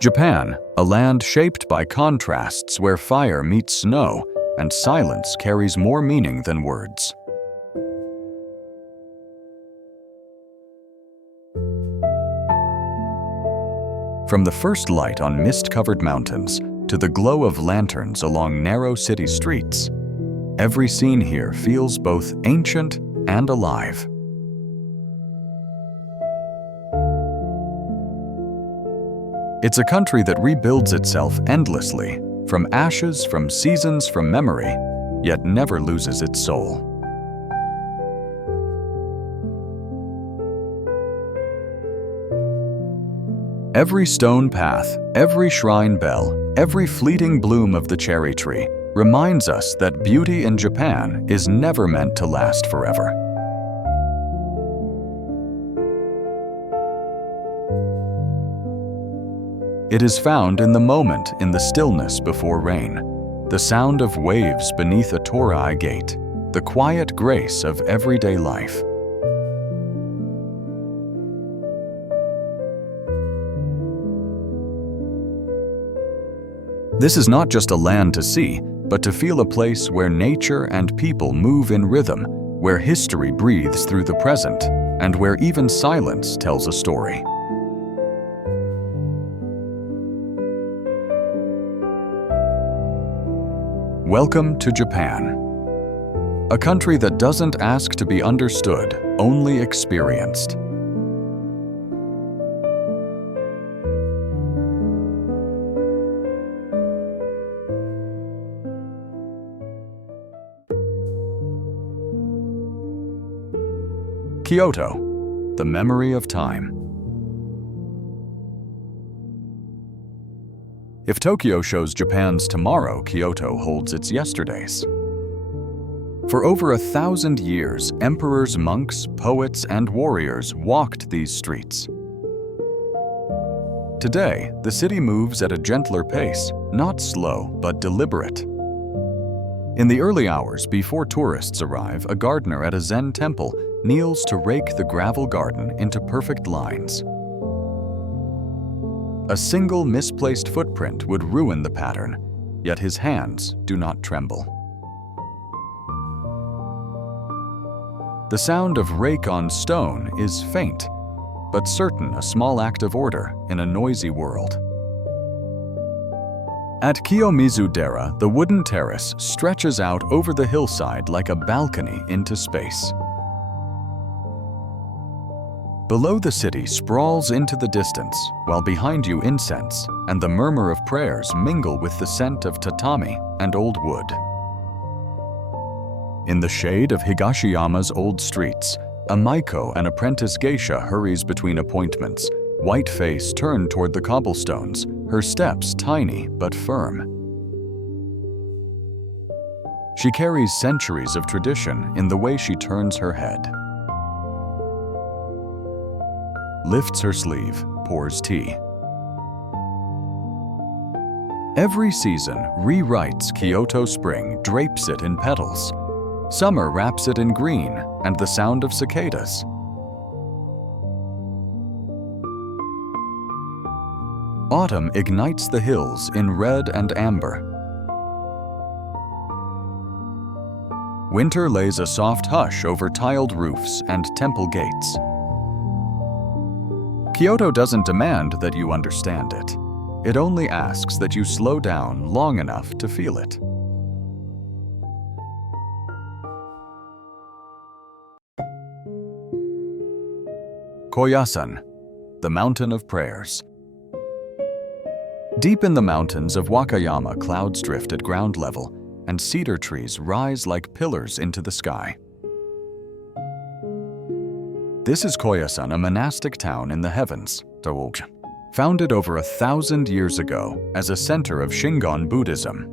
Japan, a land shaped by contrasts where fire meets snow and silence carries more meaning than words. From the first light on mist-covered mountains to the glow of lanterns along narrow city streets, every scene here feels both ancient and alive. It's a country that rebuilds itself endlessly, from ashes, from seasons, from memory, yet never loses its soul. Every stone path, every shrine bell, every fleeting bloom of the cherry tree reminds us that beauty in Japan is never meant to last forever. It is found in the moment, in the stillness before rain, the sound of waves beneath a torii gate, the quiet grace of everyday life. This is not just a land to see, but to feel a place where nature and people move in rhythm, where history breathes through the present, and where even silence tells a story. Welcome to Japan, a country that doesn't ask to be understood, only experienced. Kyoto, the memory of time. If Tokyo shows Japan's tomorrow, Kyoto holds its yesterdays. For over 1,000 years, emperors, monks, poets, and warriors walked these streets. Today, the city moves at a gentler pace, not slow, but deliberate. In the early hours before tourists arrive, a gardener at a Zen temple kneels to rake the gravel garden into perfect lines. A single misplaced footprint would ruin the pattern, yet his hands do not tremble. The sound of rake on stone is faint, but certain, a small act of order in a noisy world. At Kiyomizu-dera, the wooden terrace stretches out over the hillside like a balcony into space. Below the city sprawls into the distance, while behind you incense and the murmur of prayers mingle with the scent of tatami and old wood. In the shade of Higashiyama's old streets, a maiko, an apprentice geisha, hurries between appointments, white face turned toward the cobblestones, her steps tiny but firm. She carries centuries of tradition in the way she turns her head. Lifts her sleeve, pours tea. Every season rewrites Kyoto spring, drapes it in petals. Summer wraps it in green and the sound of cicadas. Autumn ignites the hills in red and amber. Winter lays a soft hush over tiled roofs and temple gates. Kyoto doesn't demand that you understand it. It only asks that you slow down long enough to feel it. Koyasan, the Mountain of Prayers. Deep in the mountains of Wakayama, clouds drift at ground level, and cedar trees rise like pillars into the sky. This is Koyasan, a monastic town in the heavens, founded over 1,000 years ago as a center of Shingon Buddhism.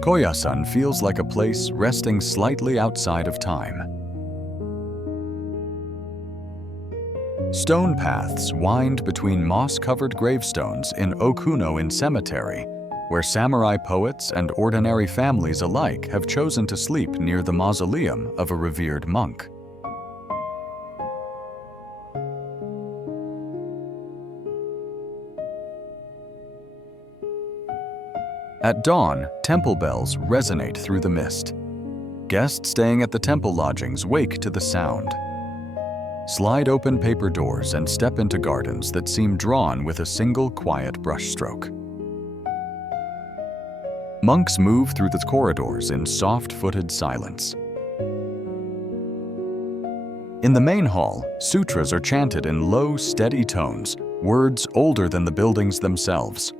Koyasan feels like a place resting slightly outside of time. Stone paths wind between moss-covered gravestones in Okuno-in Cemetery, where samurai poets and ordinary families alike have chosen to sleep near the mausoleum of a revered monk. At dawn, temple bells resonate through the mist. Guests staying at the temple lodgings wake to the sound. Slide open paper doors and step into gardens that seem drawn with a single quiet brushstroke. Monks move through the corridors in soft-footed silence. In the main hall, sutras are chanted in low, steady tones, words older than the buildings themselves.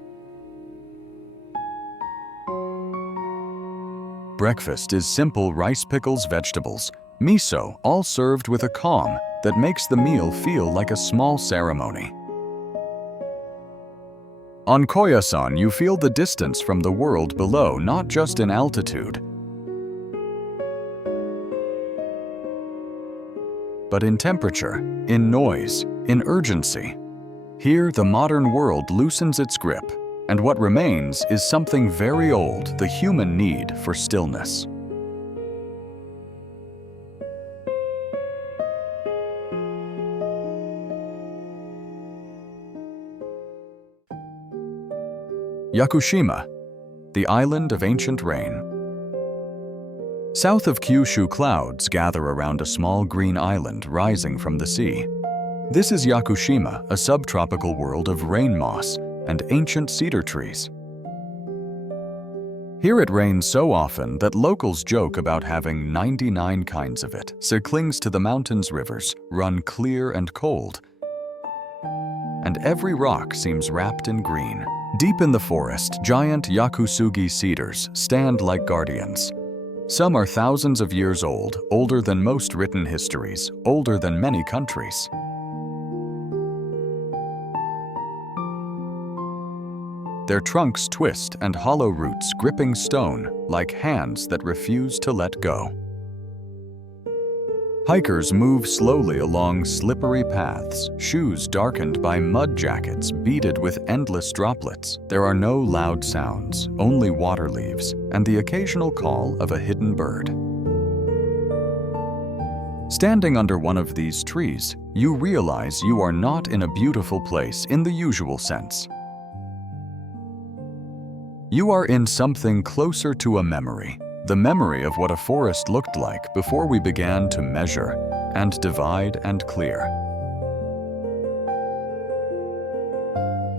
Breakfast is simple rice pickles, vegetables, miso, all served with a calm that makes the meal feel like a small ceremony. On Koyasan, you feel the distance from the world below, not just in altitude, but in temperature, in noise, in urgency. Here, the modern world loosens its grip, and what remains is something very old, the human need for stillness. Yakushima, the island of ancient rain. South of Kyushu, clouds gather around a small green island rising from the sea. This is Yakushima, a subtropical world of rain moss and ancient cedar trees. Here it rains so often that locals joke about having 99 kinds of it. So clings to the mountains, rivers run clear and cold, and every rock seems wrapped in green. Deep in the forest, giant Yakusugi cedars stand like guardians. Some are thousands of years old, older than most written histories, older than many countries. Their trunks twist and hollow roots gripping stone like hands that refuse to let go. Hikers move slowly along slippery paths, shoes darkened by mud jackets beaded with endless droplets. There are no loud sounds, only water leaves and the occasional call of a hidden bird. Standing under one of these trees, you realize you are not in a beautiful place in the usual sense. You are in something closer to a memory. The memory of what a forest looked like before we began to measure and divide and clear.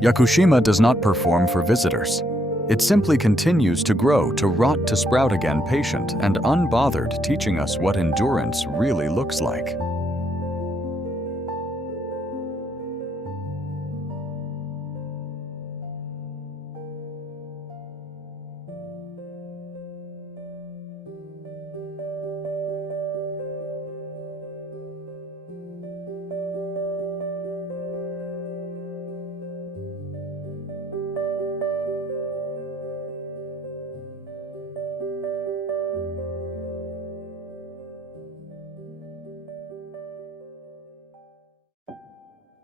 Yakushima does not perform for visitors. It simply continues to grow, to rot, to sprout again, patient and unbothered, teaching us what endurance really looks like.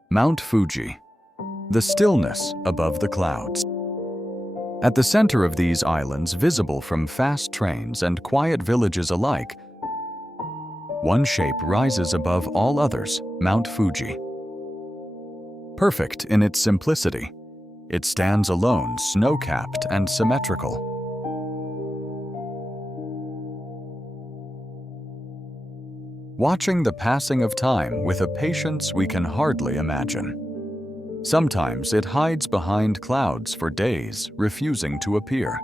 Mount Fuji, the stillness above the clouds. At the center of these islands, visible from fast trains and quiet villages alike, one shape rises above all others, Mount Fuji. Perfect in its simplicity, it stands alone, snow-capped and symmetrical. Watching the passing of time with a patience we can hardly imagine. Sometimes it hides behind clouds for days, refusing to appear.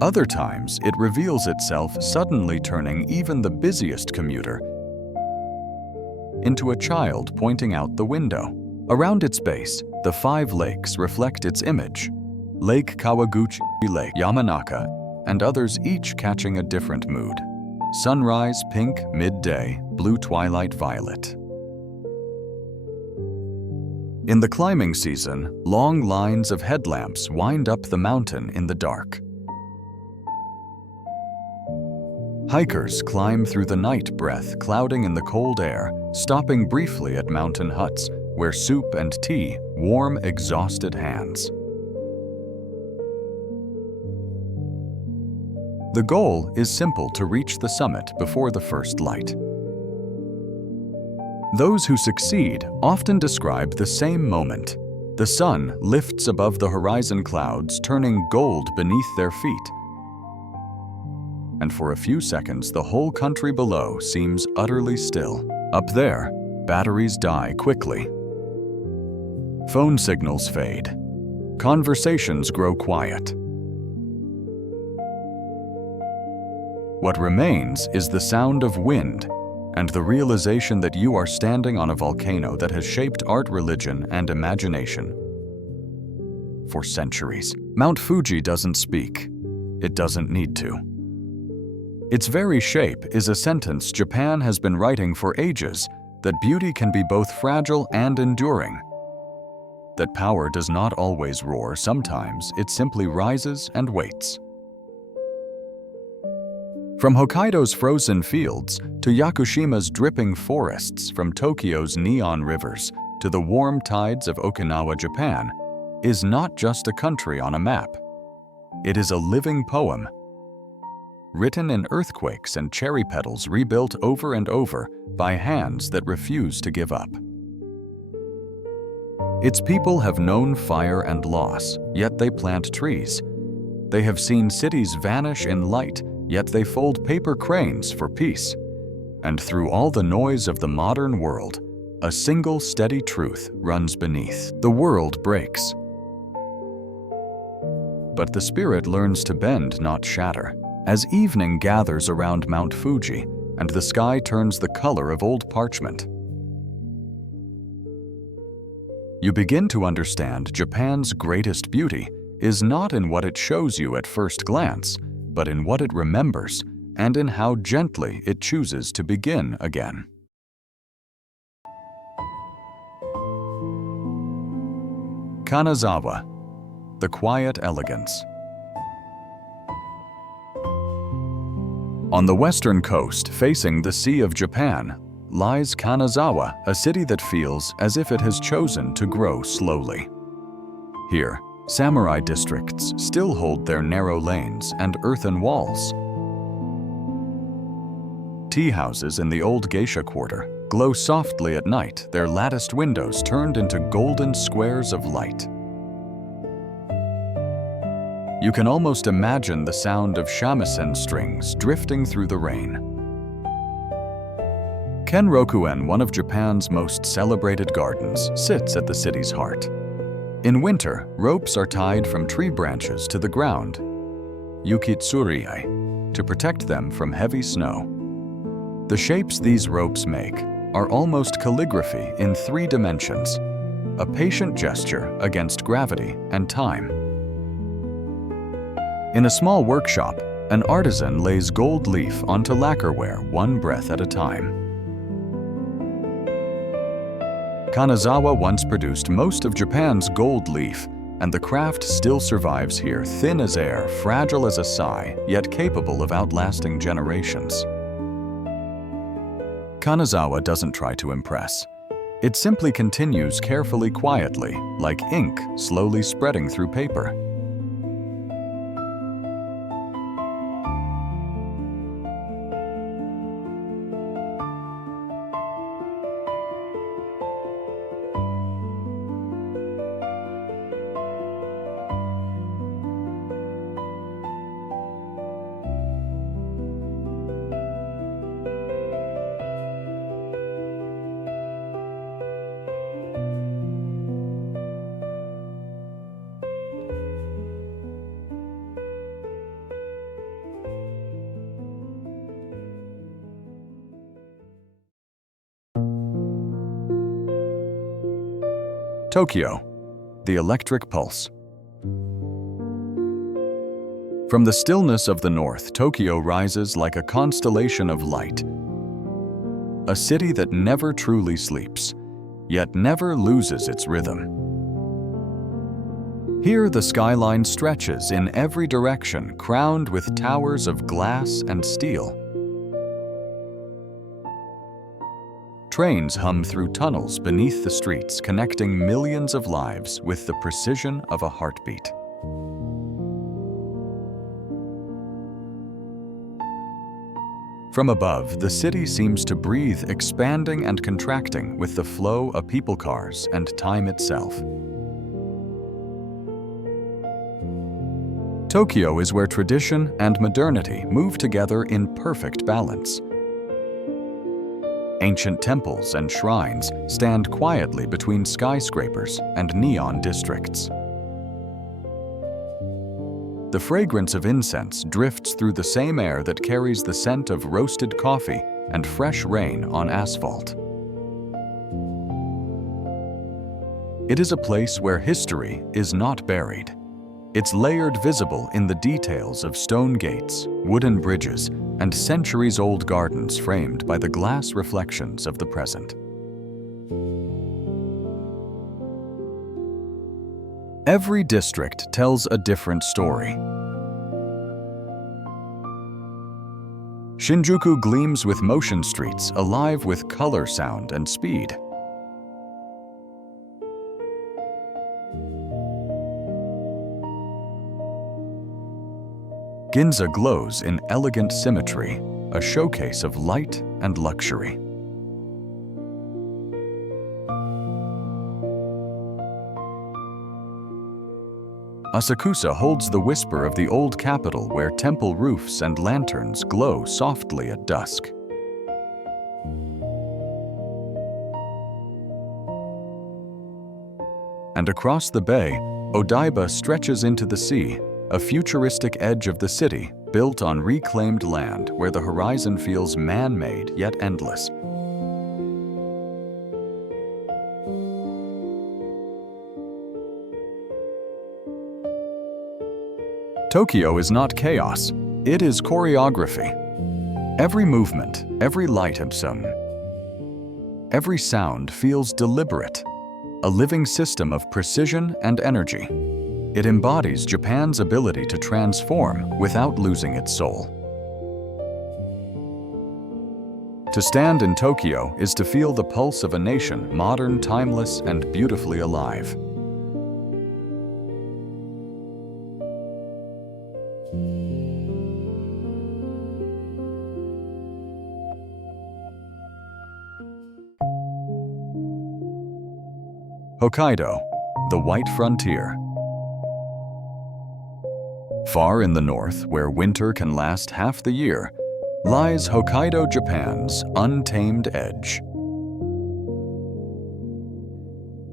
Other times it reveals itself, suddenly turning even the busiest commuter into a child pointing out the window. Around its base, the 5 lakes reflect its image. Lake Kawaguchi, Lake Yamanaka, and others, each catching a different mood. Sunrise pink, midday, blue twilight violet. In the climbing season, long lines of headlamps wind up the mountain in the dark. Hikers climb through the night, breath clouding in the cold air, stopping briefly at mountain huts where soup and tea warm exhausted hands. The goal is simple: to reach the summit before the first light. Those who succeed often describe the same moment, The sun lifts above the horizon clouds, turning gold beneath their feet. And for a few seconds, the whole country below seems utterly still. Up there, batteries die quickly. Phone signals fade. Conversations grow quiet. What remains is the sound of wind and the realization that you are standing on a volcano that has shaped art, religion, and imagination for centuries. Mount Fuji doesn't speak. It doesn't need to. Its very shape is a sentence Japan has been writing for ages, that beauty can be both fragile and enduring. That power does not always roar, sometimes it simply rises and waits. From Hokkaido's frozen fields to Yakushima's dripping forests, from Tokyo's neon rivers to the warm tides of Okinawa, Japan, is not just a country on a map. It is a living poem, written in earthquakes and cherry petals rebuilt over and over by hands that refuse to give up. Its people have known fire and loss, yet they plant trees. They have seen cities vanish in light, yet they fold paper cranes for peace. And through all the noise of the modern world, a single steady truth runs beneath. The world breaks. But the spirit learns to bend, not shatter. As evening gathers around Mount Fuji and the sky turns the color of old parchment, you begin to understand Japan's greatest beauty is not in what it shows you at first glance, but in what it remembers and in how gently it chooses to begin again. Kanazawa, the quiet elegance. On the western coast, facing the Sea of Japan, lies Kanazawa, a city that feels as if it has chosen to grow slowly. Here, samurai districts still hold their narrow lanes and earthen walls. Tea houses in the old geisha quarter glow softly at night, their latticed windows turned into golden squares of light. You can almost imagine the sound of shamisen strings drifting through the rain. Kenrokuen, one of Japan's most celebrated gardens, sits at the city's heart. In winter, ropes are tied from tree branches to the ground, yukitsurie, to protect them from heavy snow. The shapes these ropes make are almost calligraphy in 3 dimensions, a patient gesture against gravity and time. In a small workshop, an artisan lays gold leaf onto lacquerware, one breath at a time. Kanazawa once produced most of Japan's gold leaf, and the craft still survives here, thin as air, fragile as a sigh, yet capable of outlasting generations. Kanazawa doesn't try to impress. It simply continues carefully, quietly, like ink slowly spreading through paper. Tokyo, the electric pulse. From the stillness of the north, Tokyo rises like a constellation of light. A city that never truly sleeps, yet never loses its rhythm. Here the skyline stretches in every direction, crowned with towers of glass and steel. Trains hum through tunnels beneath the streets, connecting millions of lives with the precision of a heartbeat. From above, the city seems to breathe, expanding and contracting with the flow of people, cars, and time itself. Tokyo is where tradition and modernity move together in perfect balance. Ancient temples and shrines stand quietly between skyscrapers and neon districts. The fragrance of incense drifts through the same air that carries the scent of roasted coffee and fresh rain on asphalt. It is a place where history is not buried. It's layered visible in the details of stone gates, wooden bridges, and centuries-old gardens framed by the glass reflections of the present. Every district tells a different story. Shinjuku gleams with motion streets alive with color, sound, and speed. Ginza glows in elegant symmetry, a showcase of light and luxury. Asakusa holds the whisper of the old capital where temple roofs and lanterns glow softly at dusk. And across the bay, Odaiba stretches into the sea, a futuristic edge of the city built on reclaimed land where the horizon feels man-made yet endless. Tokyo is not chaos, it is choreography. Every movement, every light absum, every sound feels deliberate, a living system of precision and energy. It embodies Japan's ability to transform without losing its soul. To stand in Tokyo is to feel the pulse of a nation modern, timeless, and beautifully alive. Hokkaido, the white frontier. Far in the north, where winter can last half the year, lies Hokkaido, Japan's untamed edge.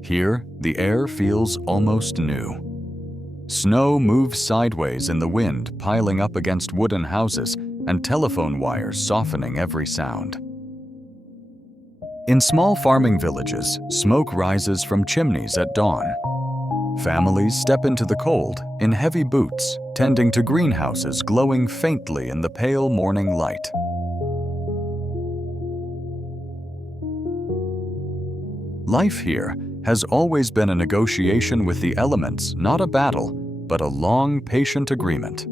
Here, the air feels almost new. Snow moves sideways in the wind, piling up against wooden houses and telephone wires softening every sound. In small farming villages, smoke rises from chimneys at dawn. Families step into the cold in heavy boots, tending to greenhouses glowing faintly in the pale morning light. Life here has always been a negotiation with the elements, not a battle, but a long, patient agreement.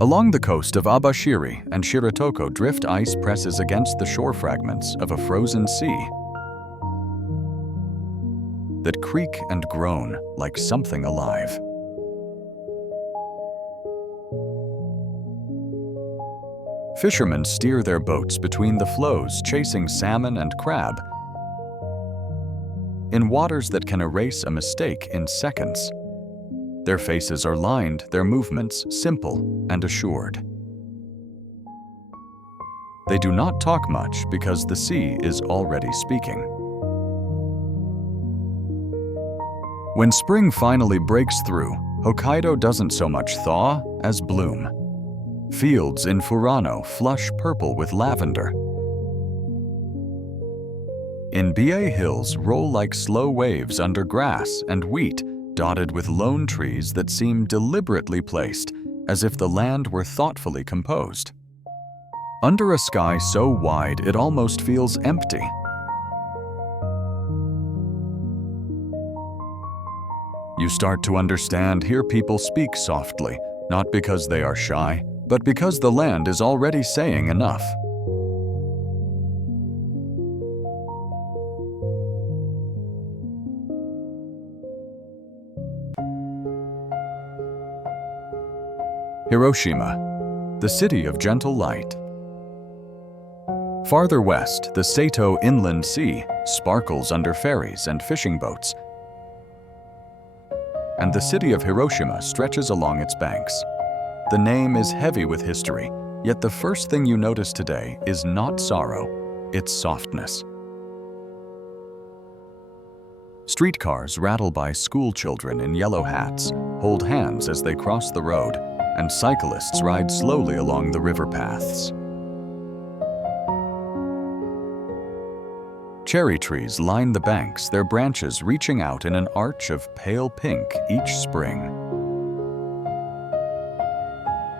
Along the coast of Abashiri and Shiratoko, drift ice presses against the shore fragments of a frozen sea that creak and groan like something alive. Fishermen steer their boats between the floes, chasing salmon and crab in waters that can erase a mistake in seconds. Their faces are lined, their movements simple and assured. They do not talk much because the sea is already speaking. When spring finally breaks through, Hokkaido doesn't so much thaw as bloom. Fields in Furano flush purple with lavender. Inbie hills roll like slow waves under grass and wheat, dotted with lone trees that seem deliberately placed, as if the land were thoughtfully composed. Under a sky so wide it almost feels empty. You start to understand here people speak softly, not because they are shy, but because the land is already saying enough. Hiroshima, the city of gentle light. Farther west, the Sato Inland Sea sparkles under ferries and fishing boats. and the city of Hiroshima stretches along its banks. The name is heavy with history, yet the first thing you notice today is not sorrow, it's softness. Streetcars rattle by school children in yellow hats, hold hands as they cross the road, and cyclists ride slowly along the river paths. Cherry trees line the banks, their branches reaching out in an arch of pale pink each spring.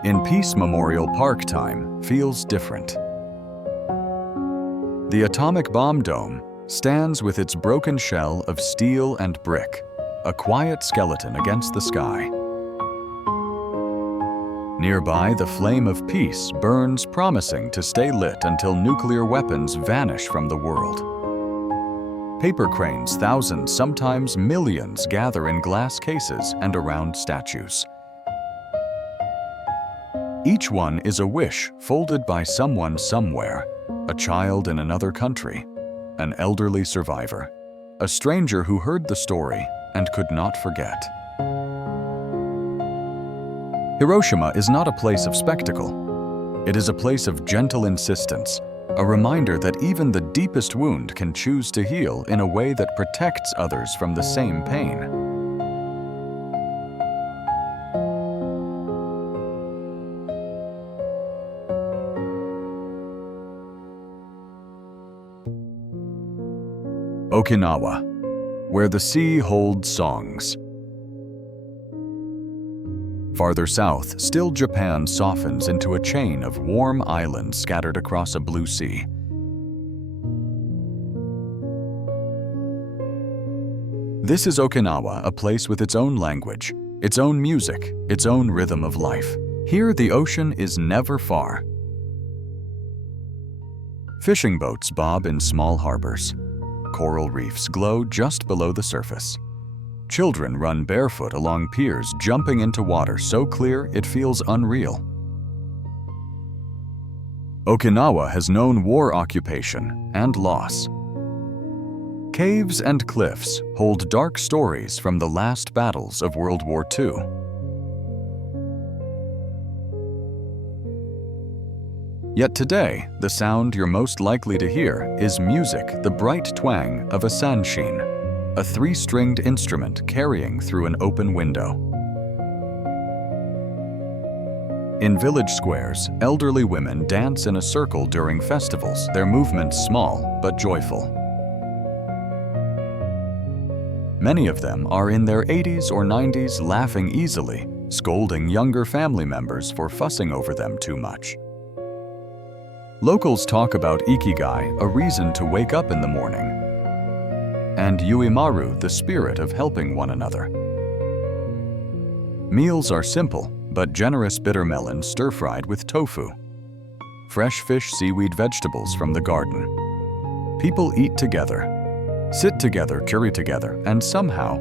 In Peace Memorial Park, time feels different. The atomic bomb dome stands with its broken shell of steel and brick, a quiet skeleton against the sky. Nearby, the flame of peace burns, promising to stay lit until nuclear weapons vanish from the world. Paper cranes, thousands, sometimes millions, gather in glass cases and around statues. Each one is a wish folded by someone somewhere, a child in another country, an elderly survivor, a stranger who heard the story and could not forget. Hiroshima is not a place of spectacle. It is a place of gentle insistence, a reminder that even the deepest wound can choose to heal in a way that protects others from the same pain. Okinawa, where the sea holds songs. Farther south, still Japan softens into a chain of warm islands scattered across a blue sea. This is Okinawa, a place with its own language, its own music, its own rhythm of life. Here, the ocean is never far. Fishing boats bob in small harbors. Coral reefs glow just below the surface. Children run barefoot along piers, jumping into water so clear it feels unreal. Okinawa has known war, occupation, and loss. Caves and cliffs hold dark stories from the last battles of World War II. Yet today, the sound you're most likely to hear is music, the bright twang of a sanshin, a three-stringed instrument carrying through an open window. In village squares, elderly women dance in a circle during festivals, their movements small but joyful. Many of them are in their 80s or 90s, laughing easily, scolding younger family members for fussing over them too much. Locals talk about ikigai, a reason to wake up in the morning, and yuimaru, the spirit of helping one another. Meals are simple, but generous bitter melon stir-fried with tofu. Fresh fish, seaweed, vegetables from the garden. People eat together, sit together, curry together, and somehow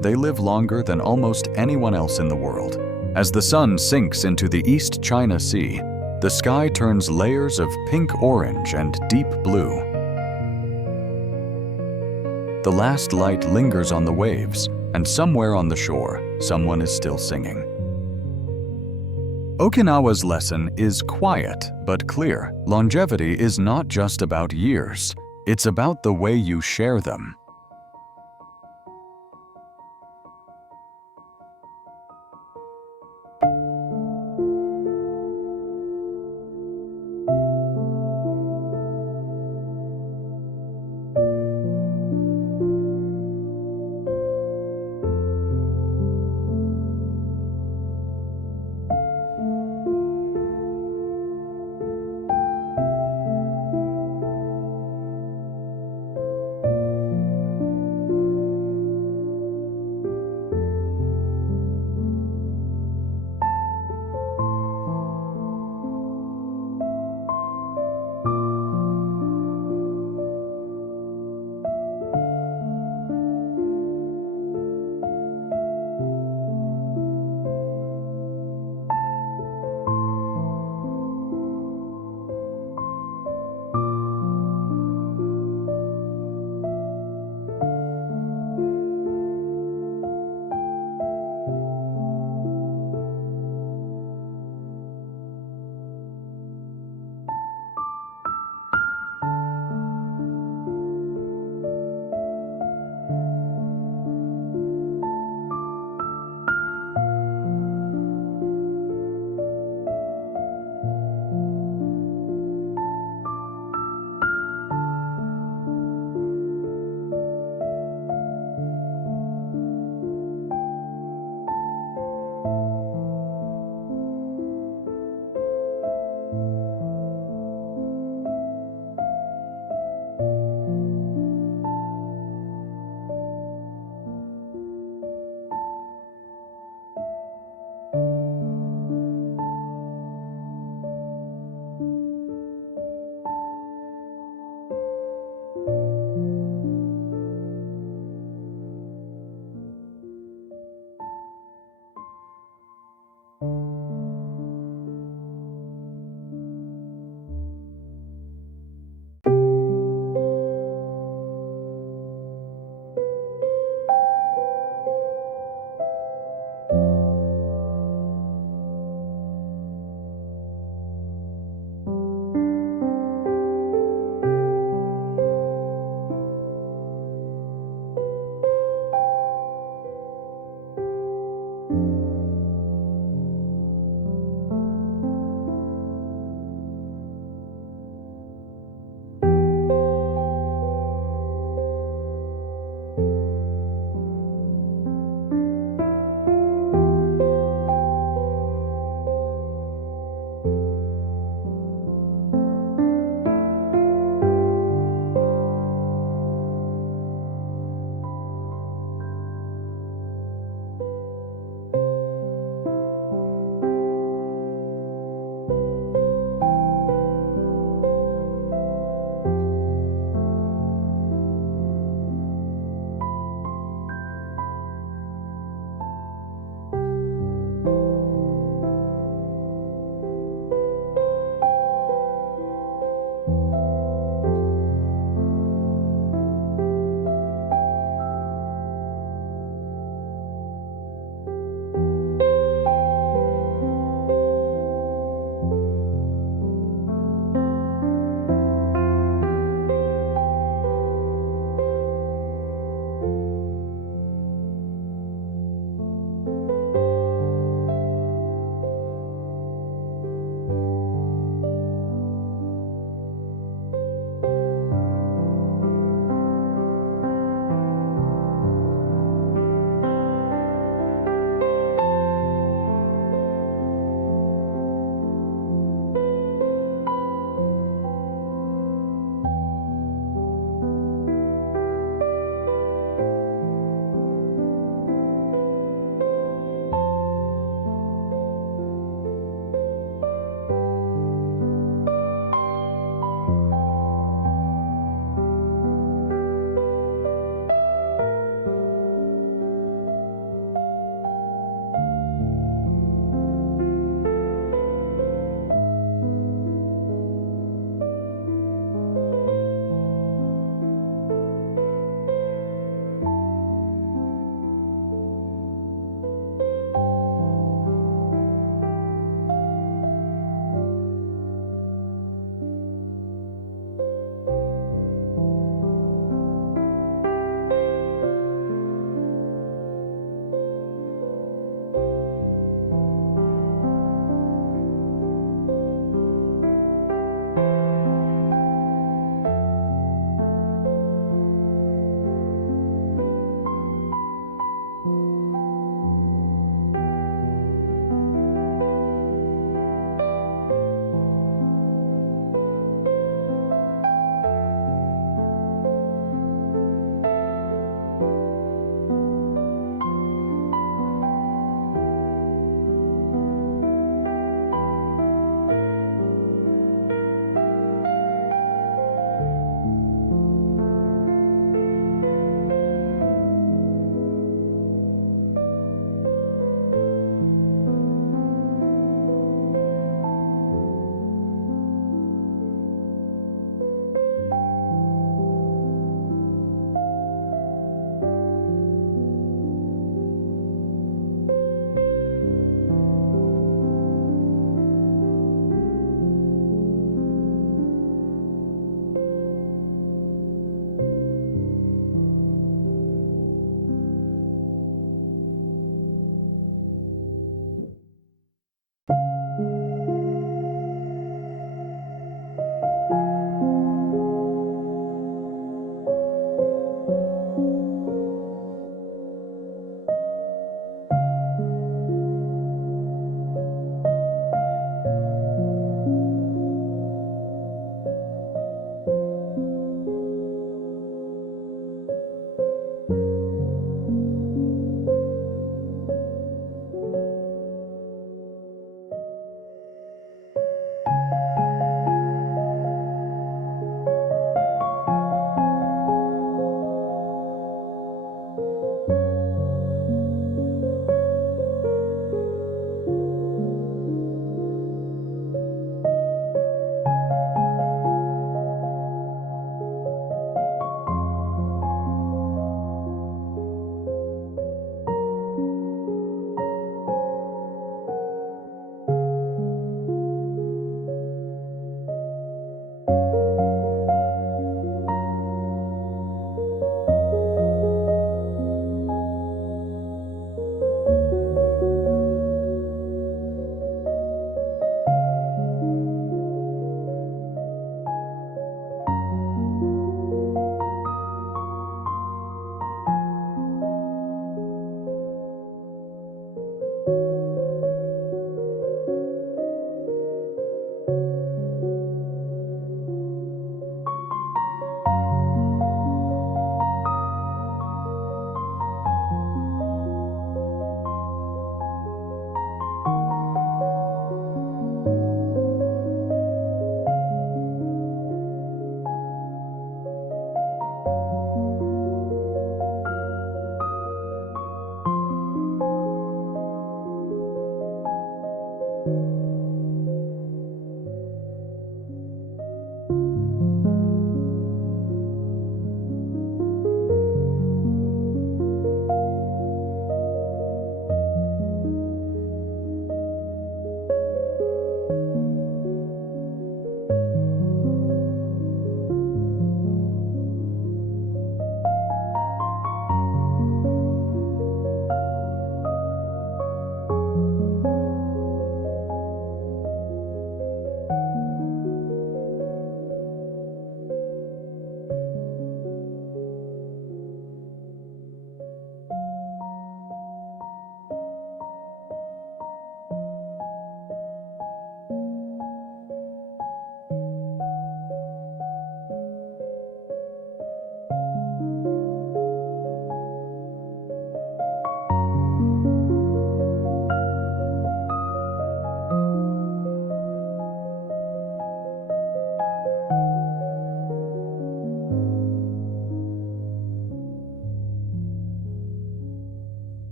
they live longer than almost anyone else in the world. As the sun sinks into the East China Sea, the sky turns layers of pink, orange, and deep blue. The last light lingers on the waves, and somewhere on the shore, someone is still singing. Okinawa's lesson is quiet but clear. Longevity is not just about years, it's about the way you share them.